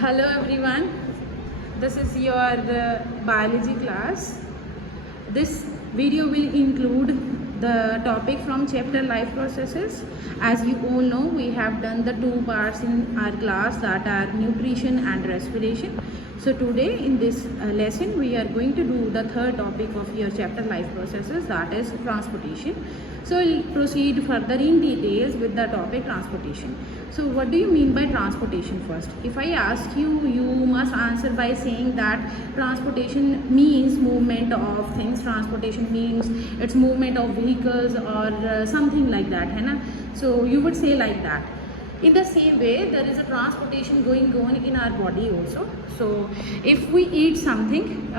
Hello everyone, this is your biology class. This video will include the topic from chapter life processes. As you all know, we have done the two parts in our class, that are nutrition and respiration. So today in this lesson we are going to do the third topic of your chapter life processes, that is transportation. So we'll proceed further in details with the topic transportation. So what do you mean by transportation first? If I ask you, you must answer by saying that transportation means movement of things. Transportation means it's movement of vehicles or something like that, hai na? So you would say like that. In the same way, there is a transportation going on in our body also. So if we eat something,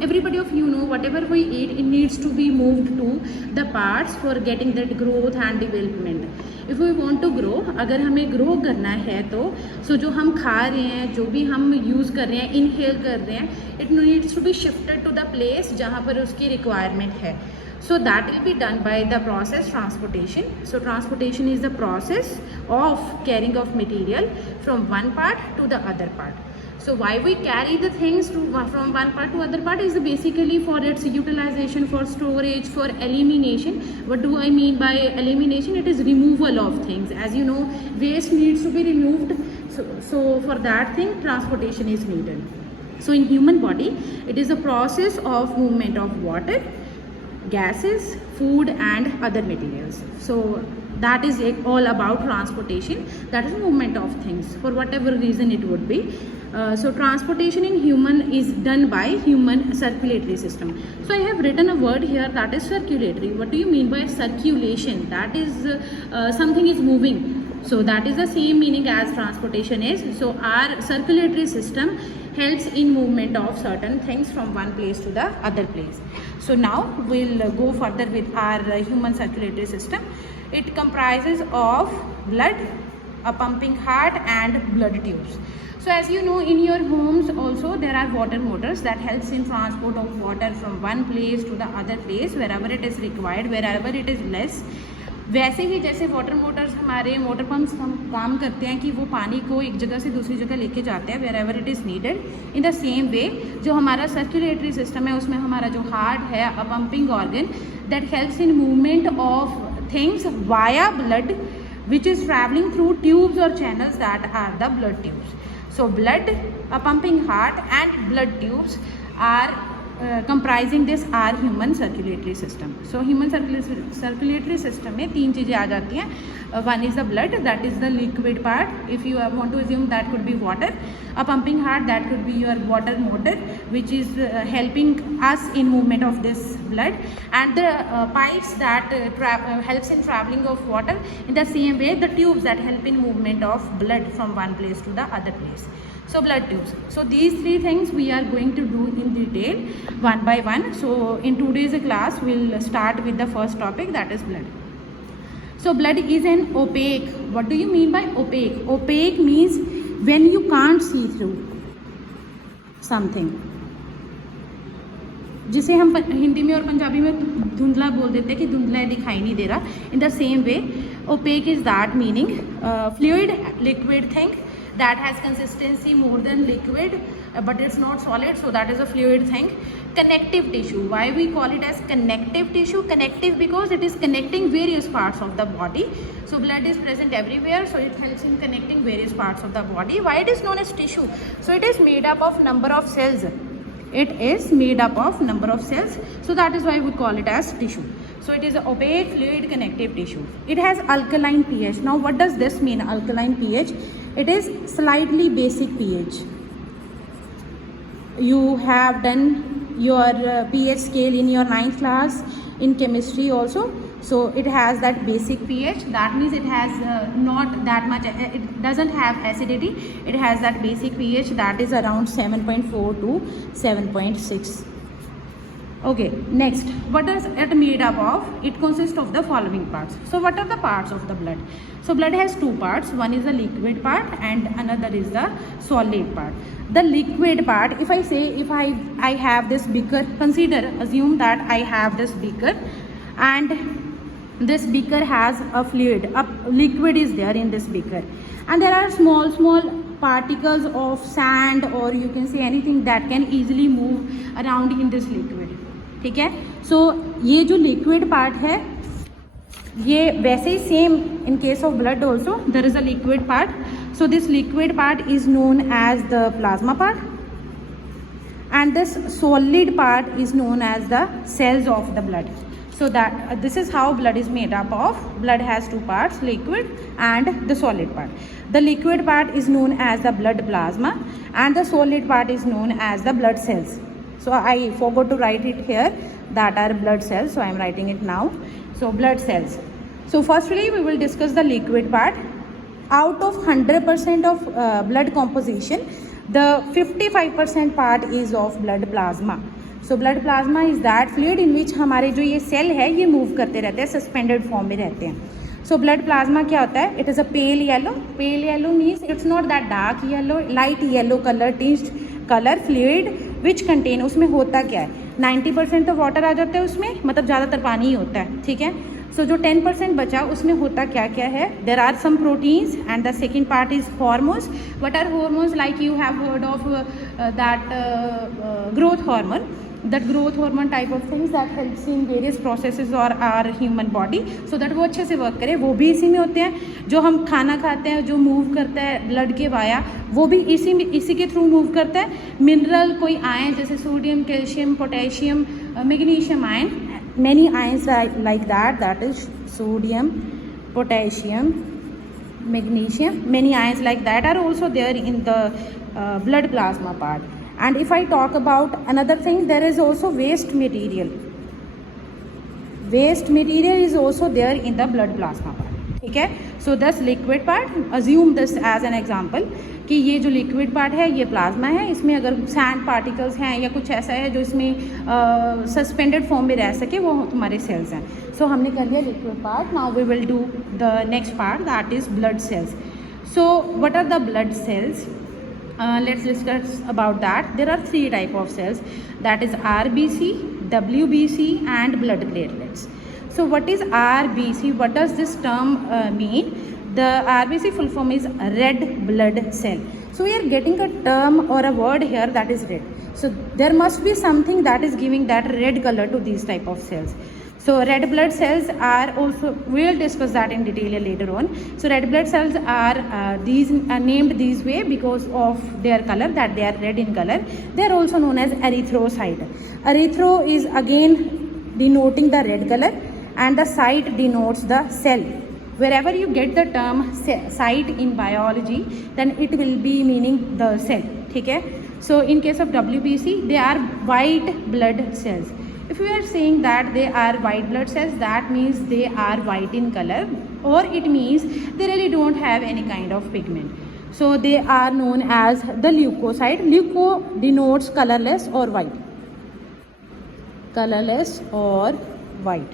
everybody of you know, whatever we eat, it needs to be moved to the parts for getting that growth and development. If we want to grow, अगर हमें grow करना है तो जो हम खा रहे हैं, जो भी हम use कर रहे हैं, inhale कर रहे हैं, it needs to be shifted to the place जहाँ पर उसकी requirement है. So that will be done by the process transportation. So transportation is the process of carrying of material from one part to the other part. So why we carry the things from one part to other part is basically for its utilization, for storage, for elimination. What do I mean by elimination? It is removal of things. As you know, waste needs to be removed. So for that thing, transportation is needed. So in human body, it is a process of movement of water, gases, food and other materials. So that is it, all about transportation. That is movement of things for whatever reason it would be. So transportation in human is done by human circulatory system. So I have written a word here, that is circulatory. What do you mean by circulation? That is something is moving. So that is the same meaning as transportation is. So our circulatory system helps in movement of certain things from one place to the other place. So now we'll go further with our human circulatory system. It comprises of blood, a pumping heart and blood tubes. So as you know, in your homes also there are water motors that helps in transport of water from one place to the other place wherever it is required, wherever it is less. वैसे ही जैसे water Motors हमारे motor pumps काम करते हैं कि वो पानी को एक जगह से दूसरी जगह लेके जाते हैं wherever it is needed. In the same way जो हमारा सर्कुलेटरी सिस्टम है उसमें हमारा जो हार्ट है, अ pumping organ that helps in movement of things via blood which is traveling through tubes or channels that are the blood tubes. So blood, a pumping heart and blood tubes are comprising this our human circulatory system. So human circulatory system में तीन चीज़ें आ जाती हैं. One is the blood, that is the liquid part. If you want to assume, that could be water. A pumping heart, that could be your water motor, which is helping us in movement of this blood, and the pipes that helps in traveling of water. In the same way, the tubes that help in movement of blood from one place to the other place. So blood tubes. So these three things we are going to do in detail one by one. So in today's class we'll start with the first topic, that is blood. So blood is an opaque. What do you mean by opaque? Opaque means when you can't see through something. जिसे हम हिंदी में और पंजाबी में धुंधला बोल देते हैं कि धुंधला है, दिखाई नहीं दे रहा. In the same way, opaque is that meaning fluid, liquid thing that has consistency more than liquid, but it's not solid, so that is a fluid thing. Connective tissue. Why we call it as connective tissue? Connective because it is connecting various parts of the body. So blood is present everywhere, so it helps in connecting various parts of the body. Why it is known as tissue? So it is made up of number of cells. It is made up of number of cells, so that is why we call it as tissue. So it is opaque, fluid, connective tissue. It has alkaline pH. Now what does this mean, alkaline pH? It is slightly basic pH. You have done your pH scale in your 9th class in chemistry also. So it has that basic pH. That means it has not that much, it doesn't have acidity. It has that basic pH that is around 7.4 to 7.6. Okay, next, what is it made up of? It consists of the following parts. So what are the parts of the blood? So blood has two parts. One is the liquid part and another is the solid part. The liquid part, if I say, if I have this beaker, assume that I have this beaker and this beaker has a fluid, a liquid is there in this beaker, and there are small particles of sand or you can say anything that can easily move around in this liquid. ठीक है, so ये जो liquid part है ये वैसे ही same in case of blood also there is a liquid part. So this liquid part is known as the plasma part, and this solid part is known as the cells of the blood. So that this is how blood is made up of. Blood has two parts, liquid and the solid part. The liquid part is known as the blood plasma and the solid part is known as the blood cells. So I forgot to write it here, that are blood cells, so I am writing it now. So blood cells. So firstly we will discuss the liquid part. Out of 100% of blood composition, the 55% part is of blood plasma. So blood plasma is that fluid in which हमारे जो ये cell है ये move करते रहते हैं, suspended form में रहते हैं. सो ब्लड प्लाज्मा क्या होता है? It is a pale yellow. Pale yellow means it's not that dark yellow, light yellow colour, tinged colour fluid which contain. उसमें होता क्या है? 90% तो वाटर आ जाता है उसमें, मतलब ज़्यादातर पानी ही होता है. ठीक है, सो जो 10% बचा उसमें होता क्या क्या है? There are some proteins and the second part is hormones. What are hormones? Like you have heard of that growth hormone, that growth hormone type of things that helps in various processes or our human body, so that वो अच्छे से work करे. वो भी इसी में होते हैं. जो हम खाना खाते हैं, जो मूव करता है ब्लड के वाया, वो भी इसी के थ्रू मूव करता है. मिनरल कोई आयन जैसे sodium, calcium, potassium, magnesium ion, many ions like that is sodium, potassium, magnesium, many ions like that are also there in the blood plasma part. And if I talk about another thing, there is also waste material. Waste material is also there in the blood plasma part. ठीक है, so this liquid part, assume this as an example कि ये जो liquid part है ये plasma है. इसमें अगर sand particles हैं या कुछ ऐसा है जो इसमें suspended form में रह सके, वो तुम्हारे cells हैं. So हमने कर लिया liquid part. Now we will do the next part, that is blood cells. So what are the blood cells? Let's discuss about that. There are three type of cells, that is RBC, WBC and blood platelets. So what is RBC? What does this term mean? The RBC full form is red blood cell. So we are getting a term or a word here that is red. So there must be something that is giving that red color to these type of cells. So red blood cells are also, we will discuss that in detail later on. So red blood cells are these are named this way because of their color, that they are red in color. They are also known as erythrocyte. Erythro is again denoting the red color and the cyte denotes the cell. Wherever you get the term cyte in biology, then it will be meaning the cell. ठीक है, so in case of WBC, they are white blood cells. If we are saying that they are white blood cells, that means they are white in color, or it means they really don't have any kind of pigment. So they are known as the leukocyte. Leuko denotes colorless or white. Colorless or white.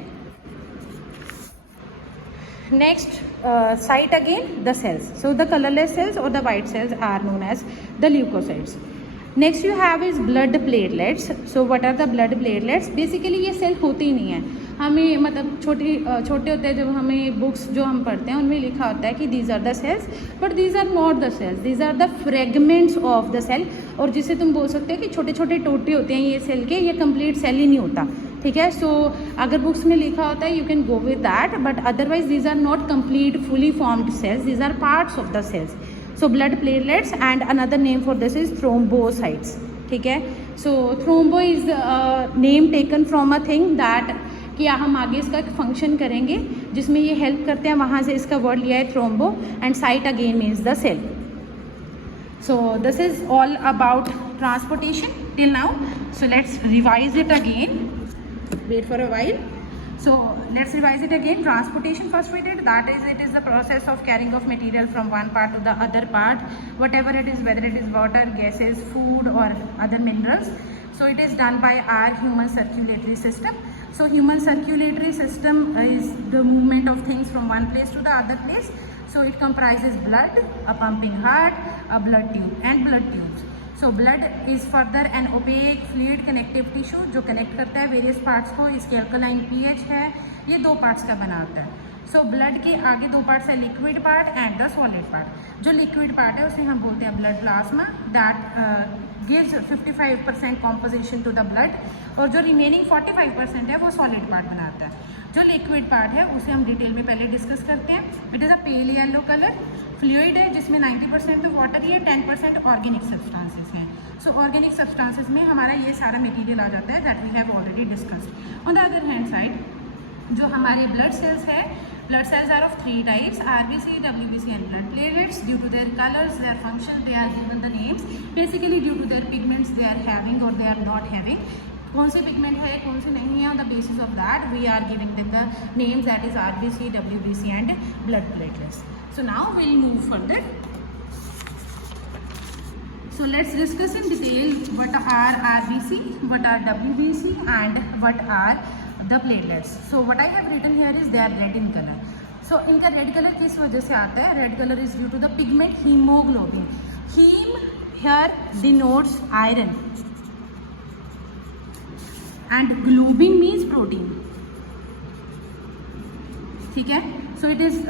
Next cyte again, the cells. So the colorless cells or the white cells are known as the leukocytes. Next you have is blood platelets. So what are the blood platelets? Basically ये cell होते ही नहीं है. हमें मतलब छोटे होते हैं जब हमें बुक्स जो हम पढ़ते हैं उनमें लिखा होता है कि these are the cells, but these are not the cells, these are the fragments of the cell. और जिसे तुम बोल सकते हो कि छोटे छोटे टोटे होते हैं ये सेल के, ये कंप्लीट सेल ही नहीं होता. ठीक है, सो अगर बुक्स में लिखा होता है you can go with that, but otherwise these are not complete fully formed cells, these are parts of the cells. So blood platelets, and another name for this is thrombocytes. ठीक है, so thrombo is name taken from a thing that कि हम आगे इसका function करेंगे जिसमें ये help करते हैं, वहाँ से इसका वर्ड लिया है thrombo. And cyte again means the cell. So this is all about transportation till now. So let's revise it again. Wait for a while. So let's revise it again. Transportation first we did, that is it is the process of carrying of material from one part to the other part, whatever it is, whether it is water, gases, food or other minerals. So it is done by our human circulatory system. So human circulatory system is the movement of things from one place to the other place. So it comprises blood, a pumping heart, a blood tube and blood tubes. So blood is further an opaque fluid connective tissue जो connect करता है various parts को. इसके alkaline pH है, ये दो parts का बना होता है. सो ब्लड के आगे दो पार्ट्स है, liquid part and the solid part. जो लिक्विड पार्ट है उसे हम बोलते हैं blood plasma, that gives 55% composition to the blood, और जो रिमेनिंग 45% है वो सॉलिड पार्ट बनाता है। जो लिक्विड पार्ट है उसे हम डिटेल में पहले डिस्कस करते हैं। It is a pale yellow colour fluid है जिसमें 90% तो वाटर ही है, 10% ऑर्गेनिक सब्सटेंसेस हैं। सो ऑर्गेनिक सब्सटेंसेस में हमारा ये सारा मटेरियल आ जाता है that we have already discussed. On the other hand side जो हमारे ब्लड सेल्स है, blood cells are of three types: RBC, WBC and blood platelets. Due to their colors, their function, they are given the names. Basically due to their pigments they are having or they are not having. कौन से pigment है कौन से नहीं है, on the basis of that we are giving them the names, that is RBC, WBC and blood platelets. So now we'll move further. So let's discuss in detail what are RBC, what are WBC and what are the platelets. So what I have written here is they are red in color. So इनका red colour किस वजह से आता है? Red colour is due to the pigment haemoglobin. Haem here denotes iron and globin means protein. ठीक है, so it is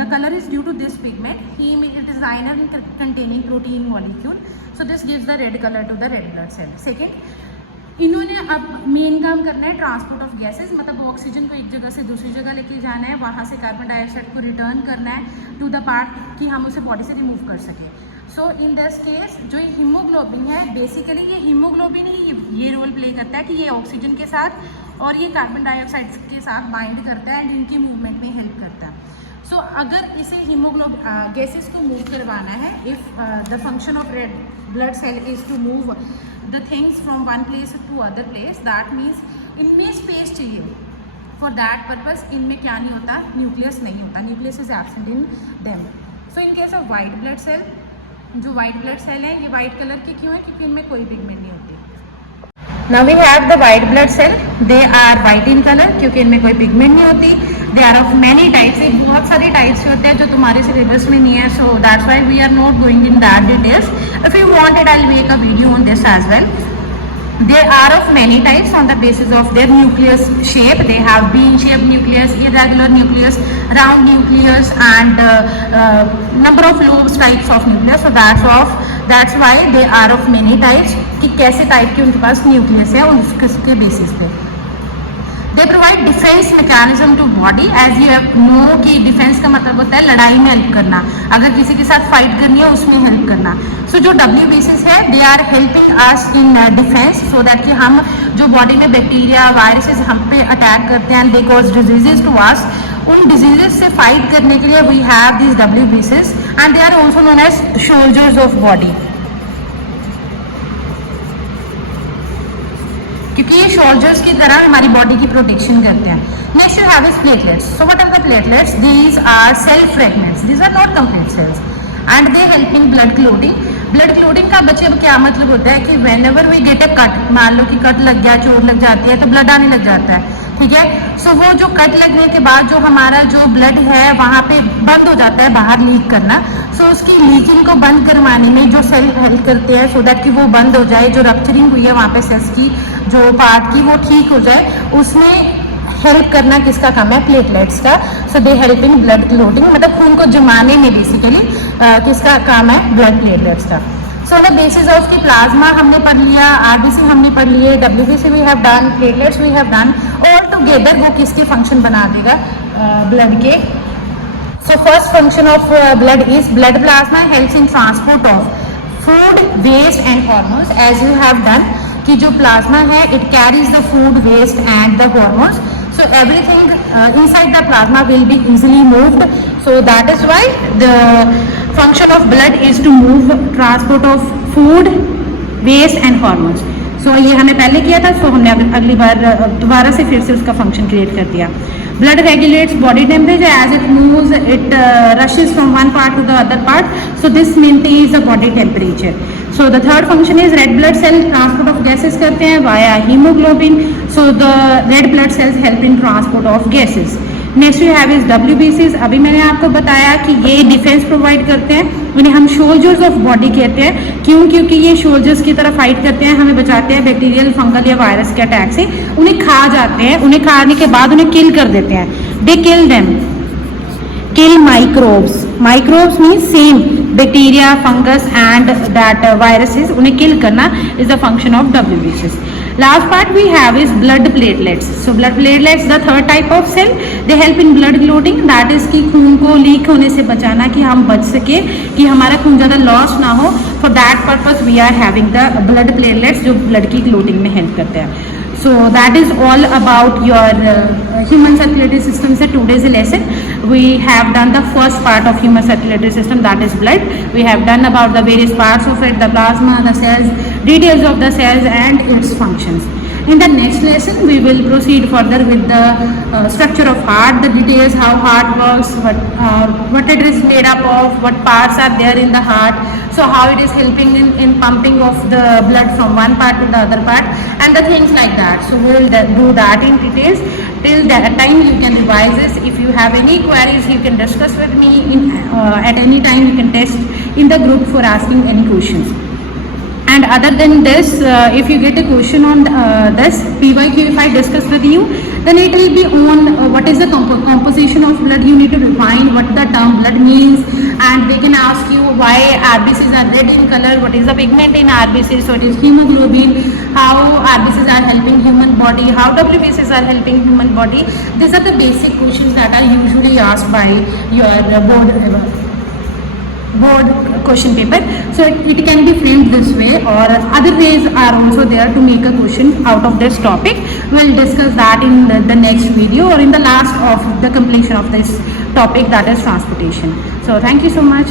the color is due to this pigment. Heme, it is iron containing protein molecule. So this gives the red color to the red blood cell. Second, इन्होंने अब main काम करना है transport of gases, मतलब oxygen को एक जगह से दूसरी जगह लेके जाना है, वहाँ से कार्बन डाइऑक्साइड को रिटर्न करना है टू द पार्ट कि हम उसे बॉडी से रिमूव कर सकें. सो इन दिस केस जो हीमोग्लोबिन है, बेसिकली ये हीमोग्लोबिन ही ये रोल प्ले करता है कि ये ऑक्सीजन के साथ और ये कार्बन डाइऑक्साइड के साथ बाइंड करता है एंड इनकी मूवमेंट में हेल्प करता है. सो अगर इसे हीमोग्लोबिन गैसेस को मूव करवाना है, if the function of red blood cell is to move the things from one place to other place, that means इनमें स्पेस चाहिए. फॉर दैट पर्पज इनमें क्या नहीं होता, न्यूक्लियस नहीं होता, nucleus is absent in them. So in case of white blood cell, जो white blood cell है ये वाइट कलर की क्यों है? क्योंकि इनमें कोई पिगमेंट नहीं होती. Now we have the white blood cell, they are white in colour क्योंकि इनमें कोई पिगमेंट नहीं होती. They are of many types, बहुत सारे टाइप्स होते हैं जो तुम्हारे सिलेबस में नहीं है. So that's why we are not going in that details. If you wanted I will make a video on this as well. They are of many types on the basis of their nucleus shape. They have bean shaped nucleus, irregular nucleus, round nucleus and number of lobes types of nucleus. So that's why they are of many types. कि कैसे type के उनके पास nucleus है उसके basis पे. They provide defence mechanism to body. As you know कि defence का मतलब होता है लड़ाई में हेल्प करना, अगर किसी के साथ फाइट करनी है उसमें हेल्प करना. सो जो WBCs है they are helping us in defence, so that कि हम जो बॉडी में बैक्टीरिया वायरसेस हम पे अटैक करते हैं, they cause diseases to us, उन डिजीजेस से फाइट करने के लिए we have this WBCs and they are also known as soldiers of body, क्योंकि ये सोल्जर्स की तरह हमारी बॉडी की प्रोटेक्शन करते हैं. Next you have is platelets. So what are the platelets? These are cell fragments, these are not complete cells and they help in blood clotting. Blood clotting का बच्चे अब क्या मतलब होता है कि whenever we get a cut, मान लो कि कट लग गया, चोट लग जाती है तो ब्लड आने लग जाता है. ठीक है, सो वो जो कट लगने के बाद जो हमारा जो ब्लड है वहाँ पे बंद हो जाता है बाहर लीक करना. सो उसकी लीकिंग को बंद करवाने में जो सेल हेल्प करते हैं सो दैट कि वो बंद हो जाए, जो रप्चरिंग हुई है वहाँ पे सेल्स की जो पार्ट की वो ठीक हो जाए, उसमें हेल्प करना किसका काम है? प्लेटलेट्स का. So they help in blood clotting, मतलब खून को जमाने में बेसिकली किसका काम है? ब्लड प्लेटलेट्स का. So on the basis of की प्लाज्मा हमने पढ़ लिया, RBC हमने पढ़ लिए, WBC we have done, platelets we have done. All together वो किसके फंक्शन बना देगा? ब्लड के. So first function of blood is blood plasma helps in transport of food waste and hormones. As you have done कि जो plasma है it carries the food waste and the hormones. So everything inside the plasma will be easily moved. So that is why the function of blood is to move transport of food, waste and hormones. So ये हमने पहले किया था, so हमने अगली बार दोबारा से फिर से उसका फंक्शन क्रिएट कर दिया. Blood regulates body temperature as it moves, it rushes from one part to the other part. So this maintains the body temperature. So the third function is red blood cell transport of gases करते हैं via hemoglobin. So the red blood cells help in transport of gases. Next you have is WBCs. अभी मैंने आपको बताया कि ये defence provide करते हैं, उन्हें हम सोल्जर्स ऑफ बॉडी कहते हैं. क्यों? क्योंकि ये सोल्जर्स की तरह फाइट करते हैं, हमें बचाते हैं बैक्टीरियल, फंगल या वायरस के अटैक से. उन्हें खा जाते हैं, उन्हें खाने के बाद उन्हें किल कर देते हैं. They kill them. kill microbes. Microbes means same bacteria, fungus and that viruses, उन्हें kill करना is the function of WBCs. Last part we have is blood platelets. So blood platelets the third type of cell. They help in blood clotting, that is कि खून को leak होने से बचाना, कि हम बच सके, कि हमारा खून ज़्यादा लॉस ना हो. For that purpose we are having the blood platelets जो blood की clotting में help करते हैं. So that is all about your human circulatory system से today's lesson. We have done the first part of human circulatory system, that is blood. We have done about the various parts of it, the plasma, the cells, details of the cells and its functions. In the next lesson we will proceed further with the structure of heart, the details, how heart works, what it is made up of, what parts are there in the heart, so how it is helping in pumping of the blood from one part to the other part and the things like that. So we will do that in details. Till that time you can revise this. If you have any queries you can discuss with me at any time. You can text in the group for asking any questions. And other than this, if you get a question on this PYQ, if I discuss with you, then it will be on what is the composition of blood. You need to define what the term blood means, and they can ask you why RBCs are red in color, what is the pigment in RBCs, so it is hemoglobin, how RBCs are helping human body, how WBCs are helping human body. These are the basic questions that are usually asked by your board question paper. So it can be framed this way, or other ways are also there to make a question out of this topic. We'll discuss that in the next video or in the last of the completion of this topic, that is transportation. So thank you so much.